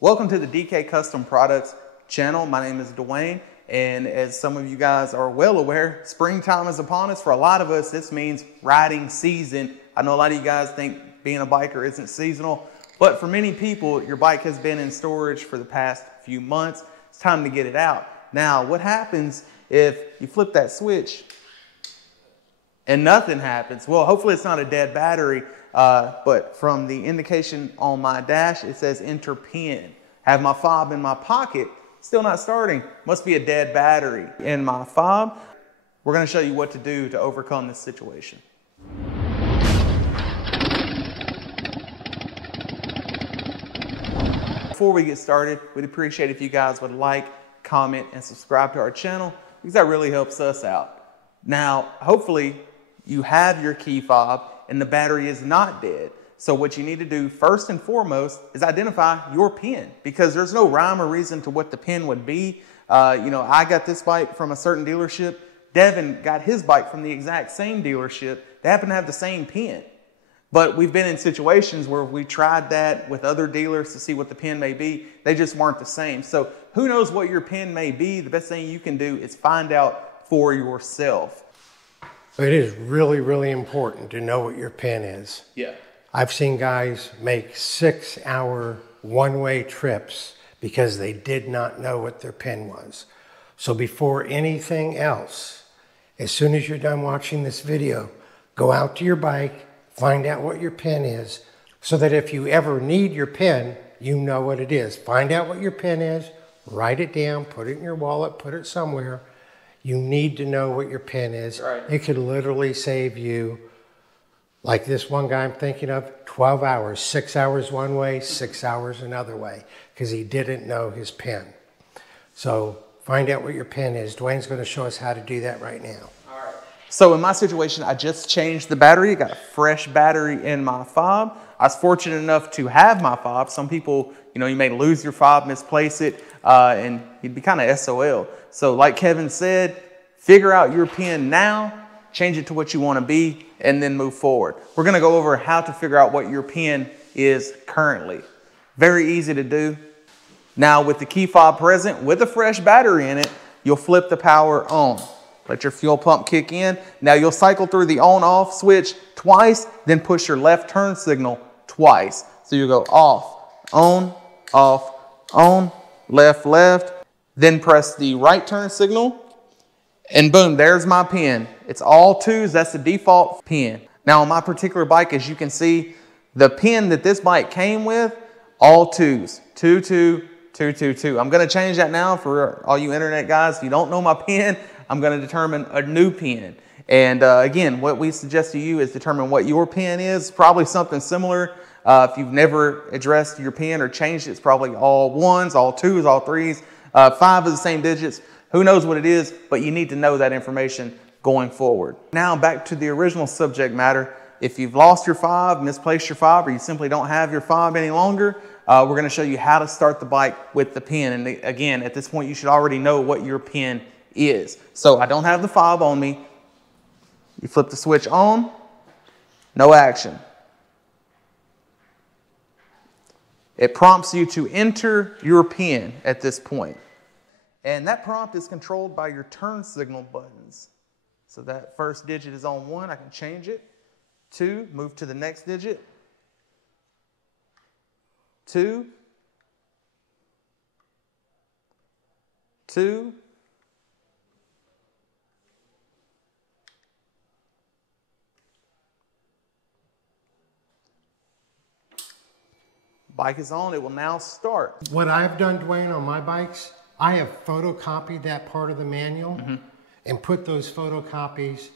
Welcome to the DK Custom Products channel. My name is Dwayne, and as some of you guys are well aware, springtime is upon us. For a lot of us, this means riding season. I know a lot of you guys think being a biker isn't seasonal, but for many people, your bike has been in storage for the past few months. It's time to get it out. Now, what happens if you flip that switch and nothing happens? Well, hopefully it's not a dead battery. But from the indication on my dash, it says enter pin. Have my fob in my pocket, still not starting. Must be a dead battery in my fob. We're going to show you what to do to overcome this situation. Before we get started, we'd appreciate if you guys would like, comment, and subscribe to our channel, because that really helps us out. Now, hopefully you have your key fob and the battery is not dead. So what you need to do first and foremost is identify your pin, because there's no rhyme or reason to what the pin would be. I got this bike from a certain dealership. Devin got his bike from the exact same dealership. They happen to have the same pin. But we've been in situations where we tried that with other dealers to see what the pin may be. They just weren't the same. So who knows what your pin may be? The best thing you can do is find out for yourself. It is really, really important to know what your pin is. Yeah. I've seen guys make 6-hour one-way trips because they did not know what their pin was. So before anything else, as soon as you're done watching this video, go out to your bike, find out what your pin is, so that if you ever need your pin, you know what it is. Find out what your pin is, write it down, put it in your wallet, put it somewhere. You need to know what your pin is. Right. It could literally save you, like this one guy I'm thinking of, 12 hours, 6 hours one way, 6 hours another way, because he didn't know his pin. So find out what your pin is. Dwayne's going to show us how to do that right now. All right. So in my situation, I just changed the battery. Got a fresh battery in my fob. I was fortunate enough to have my fob. Some people, you may lose your fob, misplace it, and you'd be kind of SOL. So like Kevin said, figure out your pin now, change it to what you want to be, and then move forward. We're going to go over how to figure out what your pin is currently. Very easy to do. Now with the key fob present with a fresh battery in it, you'll flip the power on. Let your fuel pump kick in. Now you'll cycle through the on-off switch twice, then push your left turn signal twice. So you go off, on, left, left. Then press the right turn signal, and boom, there's my pin. It's all twos, that's the default pin. Now on my particular bike, as you can see, the pin that this bike came with, all twos, 2, 2, 2, 2, 2. I'm gonna change that now for all you internet guys. If you don't know my pin, I'm gonna determine a new pin. And again, what we suggest to you is determine what your pin is, probably something similar. If you've never addressed your pin or changed it, it's probably all ones, all twos, all threes. 5 of the same digits. Who knows what it is, but you need to know that information going forward. Now back to the original subject matter. If you've lost your fob, misplaced your fob, or you simply don't have your fob any longer, we're going to show you how to start the bike with the pin. And again, at this point, you should already know what your pin is. So I don't have the fob on me. You flip the switch on, no action. It prompts you to enter your pin at this point. And that prompt is controlled by your turn signal buttons. So that first digit is on 1, I can change it. 2, move to the next digit. 2. 2. Bike is on, it will now start. What I've done, Dwayne, on my bikes, I have photocopied that part of the manual and put those photocopies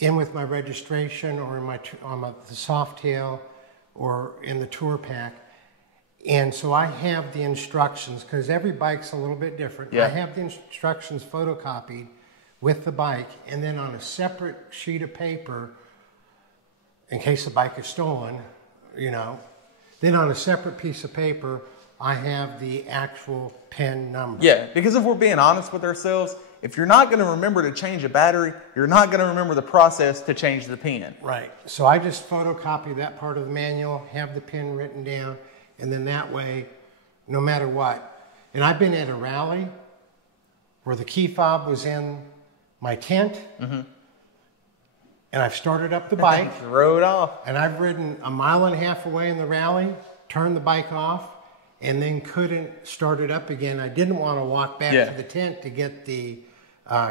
in with my registration or in the Softail or in the tour pack. And so I have the instructions, because every bike's a little bit different. Yeah. I have the instructions photocopied with the bike, and then on a separate sheet of paper, in case the bike is stolen, then on a separate piece of paper, I have the actual pin number. Yeah, because if we're being honest with ourselves, if you're not going to remember to change a battery, you're not going to remember the process to change the pin. Right. So I just photocopy that part of the manual, have the pin written down, and then that way, no matter what. And I've been at a rally where the key fob was in my tent, and I've started up the bike. Rode off. And I've ridden 1.5 miles away in the rally, turned the bike off, and then couldn't start it up again. I didn't want to walk back to the tent to get the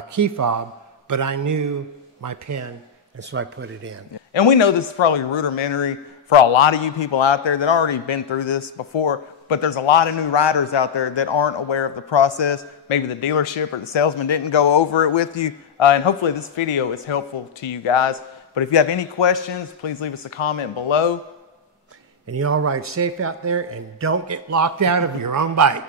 key fob, but I knew my pin, and so I put it in. And we know this is probably rudimentary for a lot of you people out there that already been through this before, but there's a lot of new riders out there that aren't aware of the process. Maybe the dealership or the salesman didn't go over it with you, and hopefully this video is helpful to you guys. But if you have any questions, please leave us a comment below. And you all ride safe out there and don't get locked out of your own bike.